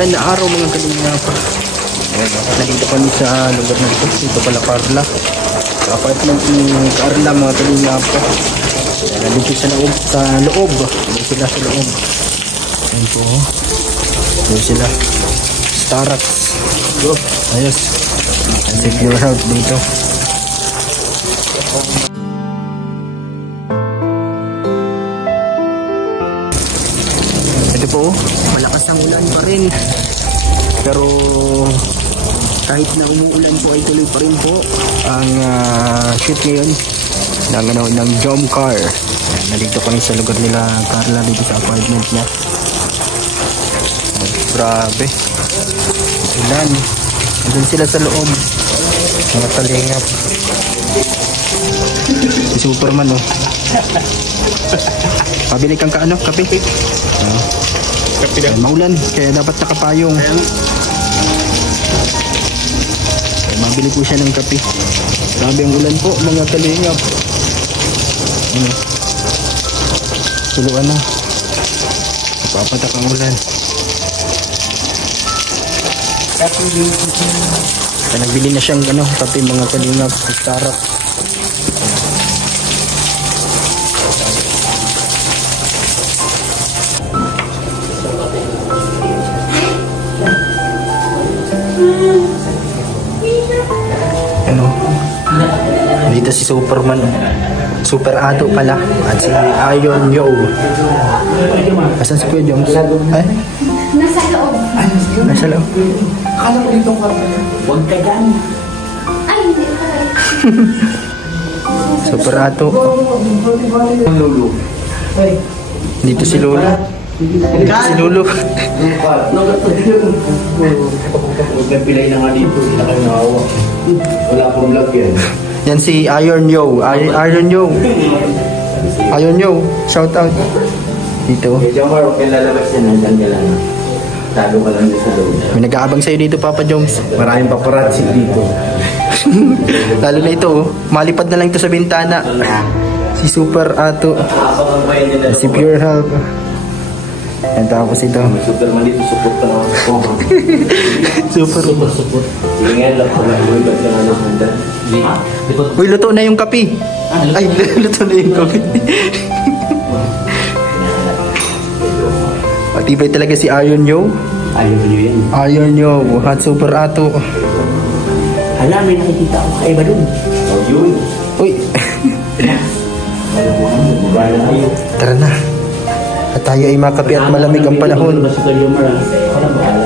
Maulan na araw mga kalingap. Nandito kami sa lugar na ito. Ito pala Carla. Apartment ni Carla mga kalingap. Nandito sa loob. Nandito sila sa loob. Ayan po. Nandito sila. Starax. Ayos. Secure health dito. Ito po, malakas ang ulan pa rin. Pero kahit na umuulan po ay tuloy pa rin po ang shoot ngayon ng Jom Car. Nandito kami sa lugar nila Carla, dito sa apartment niya. Grabe ulan. Nandun sila sa loob mga kalingap. Si Superman oh. Pabili kang kape? Maulan, kaya dapat nakapayong. Mabili po siya ng kape. Grabe ang ulan po mga kalingap. Tuluan na. Papatak ang ulan. Nagbili na siyang kape mga kalingap. Startup. Dito si Superman, Super Ato pala, at si Iron Yo. Asan si Kuya Jones? Ay? Nasa loob. Nasa loob. Akala ko dito ka. Huwag ka gan. Ay, hindi ka. Super Ato. Lulu. Dito si Lolo. Dito si Lolo. Huwag na pilay na nga dito. Hindi na kayo nakawa. Wala akong vlog yan. Yan si Iron Yo. Iron Yo. Iron Yo. Shout out. Dito. Medyo more okay lalabas yan. Nandiyan ka lang. Talo ka lang sa loob. May nag-aabang sa'yo dito, Papa Jones. Maraming paparazzi dito. Lalo na ito, malipad na lang ito sa bintana. Si Super Ato. Si Pure Health. Yan, tapos ito. Superman dito, support ka naman sa koma. Super support. Sige nga, lap ko lang. Uy, ba't ka nga lang? Uy, luto na yung kape. Ay, luto na yung kape. Matibay talaga si Iron Yo. Ayaw nyo yan. Iron Yo, at Super Ato. Hala, may nakikita ako kaiba dun. Oh, yun. Uy. Tara na. At tayo ay makape at malamig ang panahon.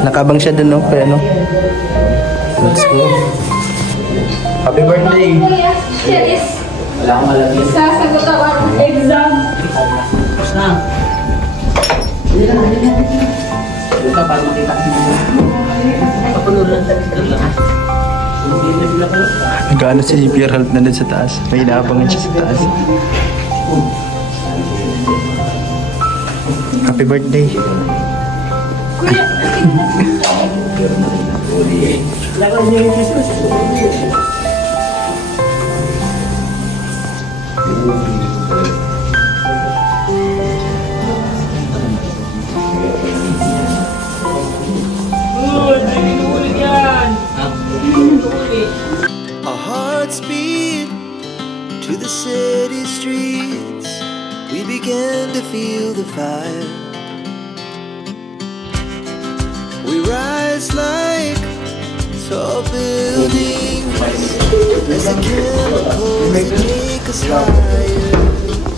Nakabang siya dun, no? Kaya no? Let's go. Happy birthday! Kuya, here is. Wala akong malamig. Sasagot ako ang exam. Tapos na. Hindi na. Doon ka para makita. Kapunod lang. Nag-ano si Pure Health na doon sa taas. May inaabangan siya sa taas. Happy birthday! Kuya, Our hearts beat to the city streets. We began to feel the fire. We rise like tall buildings as the chemicals make us higher.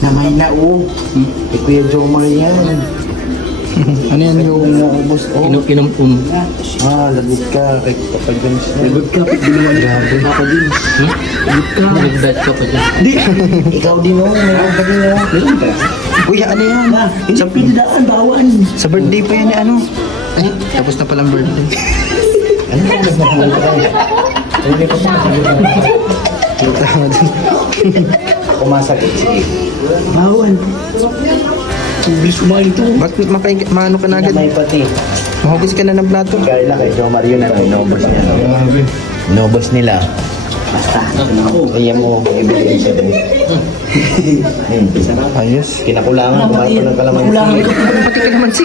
Namay na o. Kuya Jomar yan. Ano yan yung ubos? Inom-inom. Lagot ka. Kay Papa Jones. Lagot ka. Pagbiluan ka. Papa Jones. Lagot ka. Nag-bet ka pa dyan. Hindi. Ikaw din o. Meron ka din o. Meron ka. Uy, ano yan? Sa pindaan, bawan. Sa birthday pa yan ano? Ay, tapos na palang birthday. Ano ka? Nagmahal ka. Hindi pa pa. Tama din. Kumasakit. Sige. Bawan. Bilis kumain ito. Ba't maano ka na agad? May pati. Mahugis ka na ng plato. Kaya lang kay Jomar yun. Inobos niya. Inobos nila. Ayan mo, ibigay sa din. Ayos. Kinakulangan, kumain ng kalamansi. Pati kalamansi.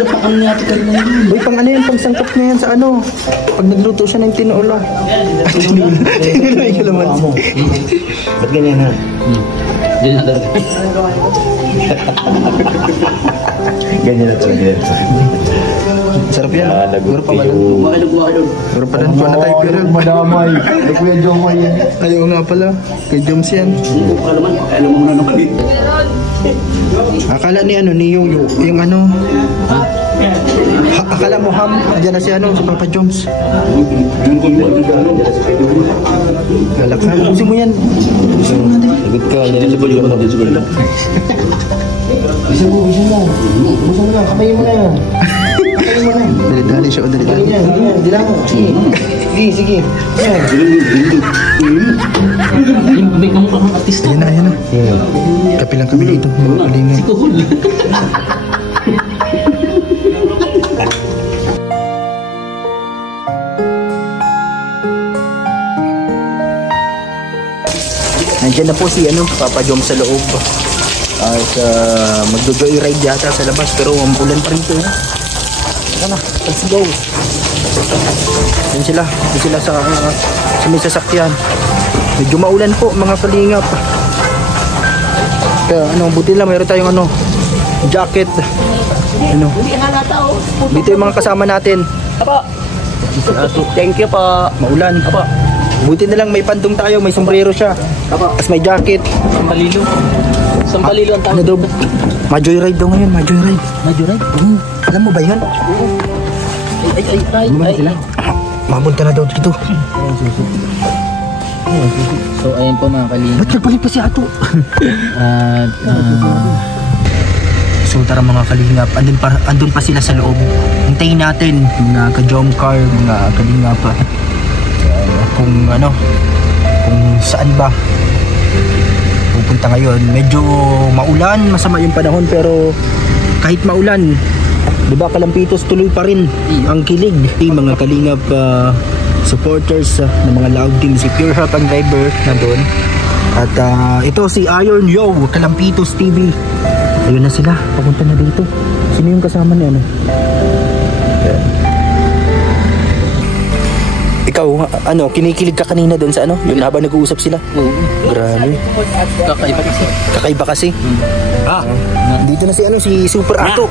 Lupakan niya ito kalamansi. Uy, pang ano yan, pang sangkap na yan sa ano. Pag nagluto siya ng tinola. Tinola yung kalamansi. Ba't ganyan ha? Diyan na talaga. Ganyan na talaga. Sarap yan. Guro pa ba doon? Guro pa doon. Paano tayo pero? Madamay. Kuya Jomay yan. Ayaw nga pala. Kay Joms yan. Alam mo na naman. Akala ni ano, ni Yoyo. Yung ano. Akala mo ham. Diyan na si ano, si Papa Joms. Galakhan. Gusto mo yan. Sagot ka. Hindi na sagot ka. Bisa mo. Bisa mo na. Kamay mo na. Dali-dali siya o dali-dali. Hindi lang. Sige. May kamukha kang artista. Ayan na. Kapi lang kami dito. Mga kalingan. Nandiyan na po si ano, Papa Jom sa loob. At magdo-joyride yata sa labas pero umulan pa rin ito. Tara na, let's go. Yan sila sa may sasakyan. Medyo maulan po mga kalingap. Kaya ano, buti lang mayroon tayong ano, jacket. Ano? Dito yung mga kasama natin. Apo. Thank you po. Maulan. Apo. Buti na lang may pandong tayo, may sombrero siya. Apo. Tapos may jacket. Sampalilo ang Ano daw? Ma-joyride daw ngayon, ma-joyride. Majuray? Alam mo ba yun? Ay. Mamunta na daw dito. So ayun po mga kalingap. Ba't nagbalik pa si Ato? At So tara mga kalingap, andun pa sila sa loob. Hintayin natin mga ka-jom car, mga kalingap. Kung ano, kung saan ba pupunta ngayon. Medyo maulan, masama yung panahon pero kahit maulan, di ba Kalampitos tuloy pa rin ang kilig. Mga kalingap supporters ng mga Loud Team, si Pure Heart ang driver na doon. At ito si Iron Yo, Kalampitos TV. Ayun na sila, papunta na dito. Sino yung kasama niya ano? Ikaw, ano, kinikilig ka kanina doon sa ano? Yun habang nag-uusap sila? Grabe. Kakaiba kasi? Dito na si ano, si Super Ato.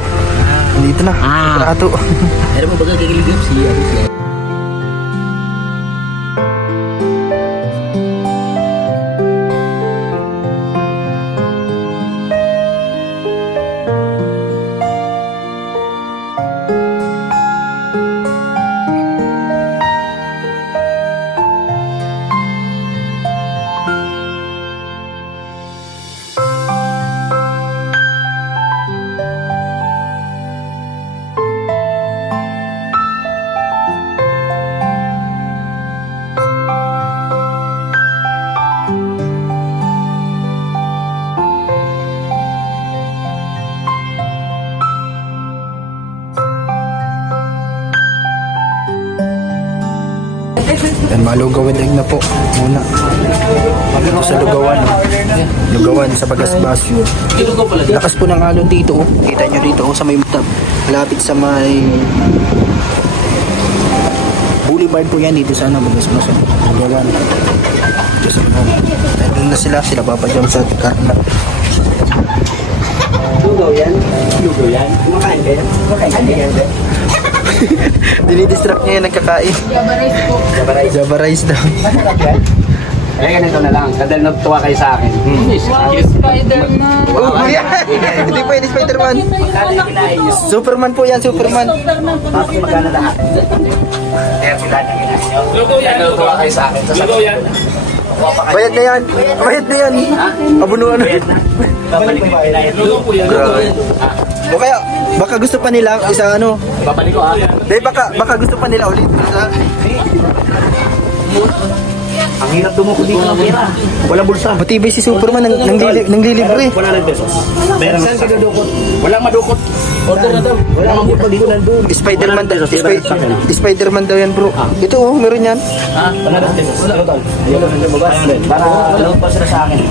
Dito na, Super Ato. Meron mo ba kakikilig si Yan, malugawan egg na po muna. Dito sa lugawan. Lugawan sa Bagasbas. Lakas po ng alon dito. Kita nyo dito sa may malapit sa may boulevard po yan dito sa ano, Bagasbas. Lugawan. Dito sa lugawan. Nandun na sila Papa Jom sa karna. Lugaw yan? Kumakain ka yan? Dinidistract niya yung nagkakain. Java rice daw. Eh, ganito na lang. Kadal nagtuwa kayo sa akin. Spider-Man. Oh, kuya! Hindi pwede Spider-Man. Superman po yan, Superman. Magkano lahat? Lugaw yan. Nagtuwa kayo sa akin. Lugaw yan. Bayad na yan. Bayad na yan. Abunuan na. Babalik ko yung lugaw po yan. O kaya, baka gusto pa nila isa ano. Babalik ko Dahil baka gusto pa nila ulit. Ang hirap dumukot dito ng pera. Wala bulsa. Matibay si Superman nanglilibre. 100 pesos. Meron saan ka dudukot? Walang madukot. Order na daw. Walang madukot dito nandun. Spider-Man daw yan, bro. Ito oh, meron yan. Ha? 100 pesos. Ano tol? Para load pa sila sa akin.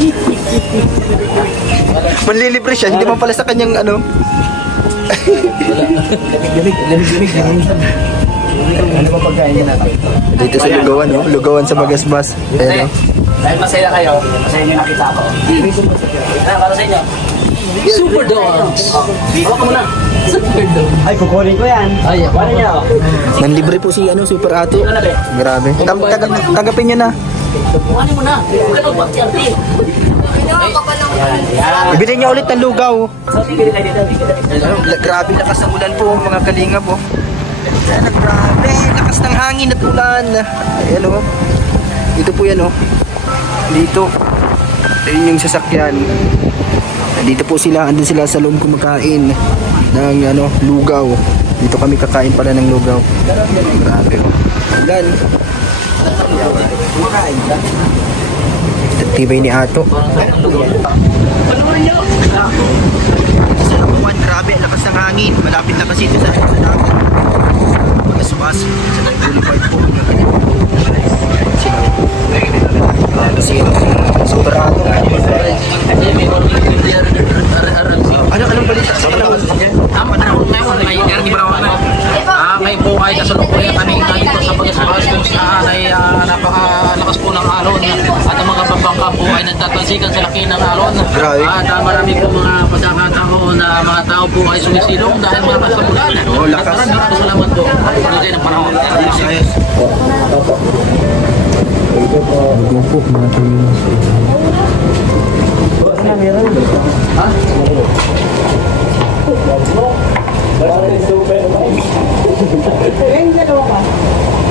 Manlilibre siya, hindi man pala sa kanyang ano. Lamig. Ano pa pagkain niya natin? Dito sa Lugawan, no? Lugawan sa Bagasbas. Ayan, no? Dahil masaya kayo, masaya niyo nakita ko. Para sa inyo. Super dogs. Biko ka muna. Super dogs. Ay, kukunin ko yan. Ay, wala niya. Nanlibre po si ano, Super Ato. Grabe. Tanggapin niya na. Kukunin mo na. Ganun ba? Tiyarti. Ibili niya ulit ng lugaw. Grabe lakas ng ulan po, mga kalinga po. Sana grabe, lakas ng hangin at ulan. Ayan o. Dito po yan o. Dito. Ayun yung sasakyan. Dito po sila, andun sila sa loob kumakain ng ano, lugaw. Dito kami kakain pala ng lugaw. Grabe o. Ulan. Tibay ni Ato. Sa Lugawan, grabe, lakas ng hangin. Malapit na kasi ito sa dagat. Magaswas. Sa nagdulo part po. Si Super Ato. Anong balita sa panahon? Ang panahon ngayon ay Ernie Brown. Ngayon po ay kasalukuyan kami dito sa Bagasbas kung saan ay napakalakas po ng alon at ang mga babangka po ay nagtatalsikan sa laki ng alon. At marami po mga pagkakataon na mga tao po ay sumisilong dahil mga kasabulan. Maraming salamat po. Pagkakay ng panahon.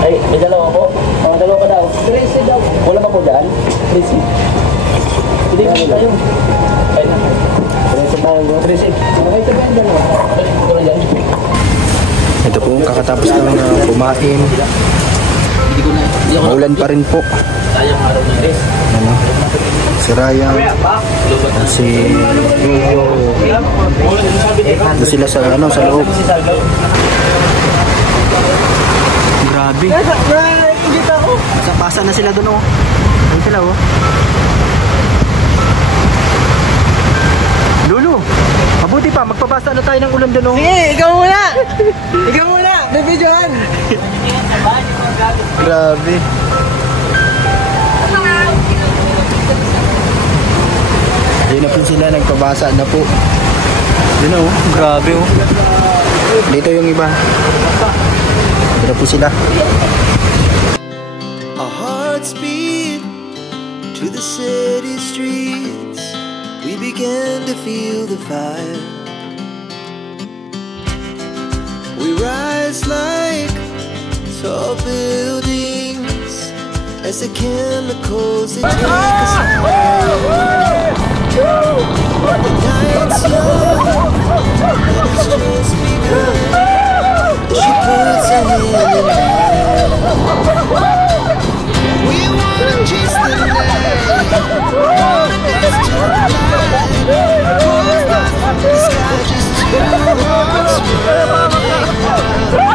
Ay, may dalawa po. Mga dalawa pa daw. 13 daw. Wala pa po dyan? 13. Hindi pa tayo. Ay, 13 tayo. 13. Okay, ito ba yung dalawa? Ito yan. Ito po, kakatapos lang kumain. Maulan pa rin po. Sayang araw ng res. Ano? Si Ryan, si Yuyo. Ito sila sa ano, sa loob. Grabe. Basa na sila doon oh. Ayun sila oh. Lulu, mabuti pa, magpabasa na tayo ng ulan doon oh. Sige, ikaw muna! Ikaw muna! Bibidyohan! Grabe. Ayun na po sila, nagpabasa na po. Yun oh, grabe oh. Dito yung iba. Dito po sila. Our hearts beat to the city streets. We began to feel the fire. We rise like tall buildings as the chemicals they take us higher. The night's young and it's just begun. She puts her hand in mine. We wanna chase the night, wanna dance to the light. Close the sky, just two hearts running wild.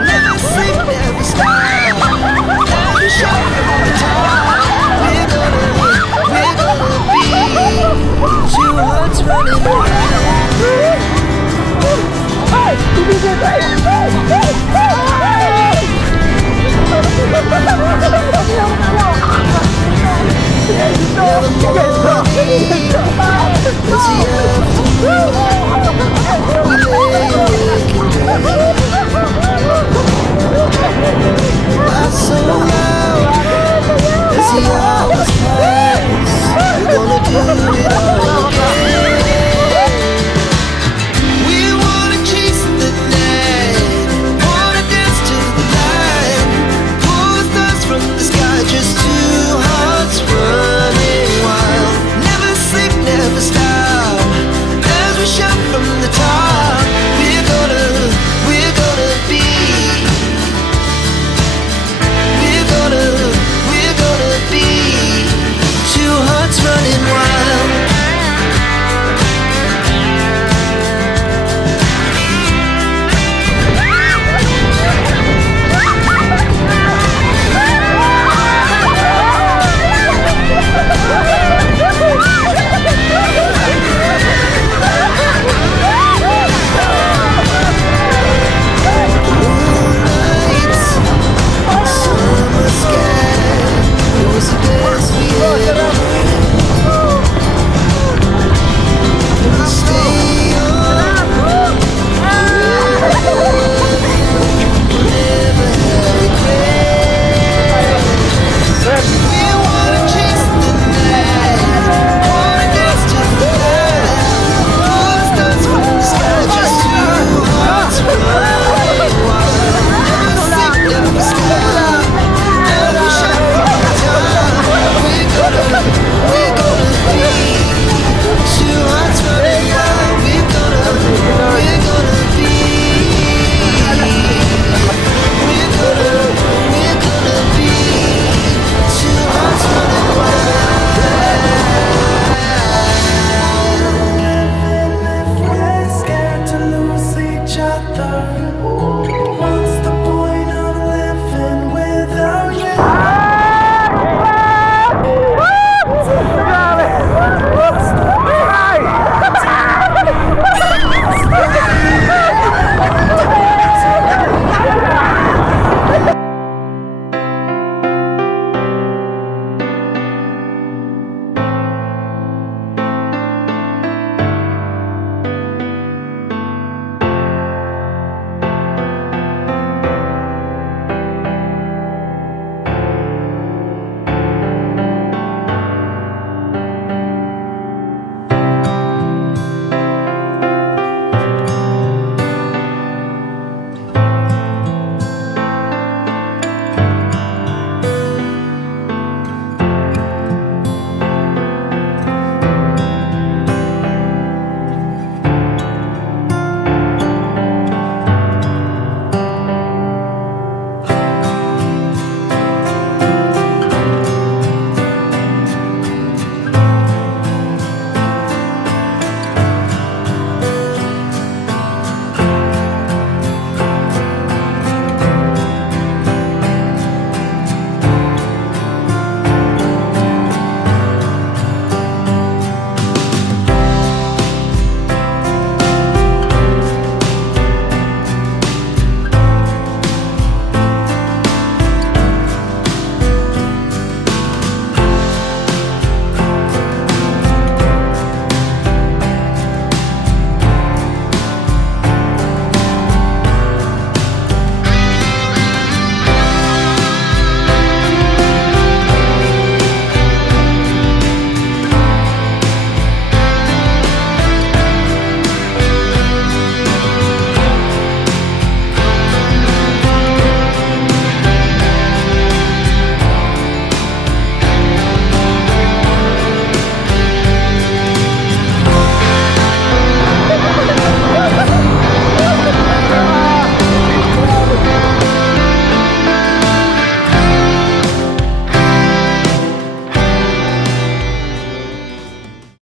Never sleep, never stop, never shout from the top. We're gonna be two hearts running wild. It's the afternoon.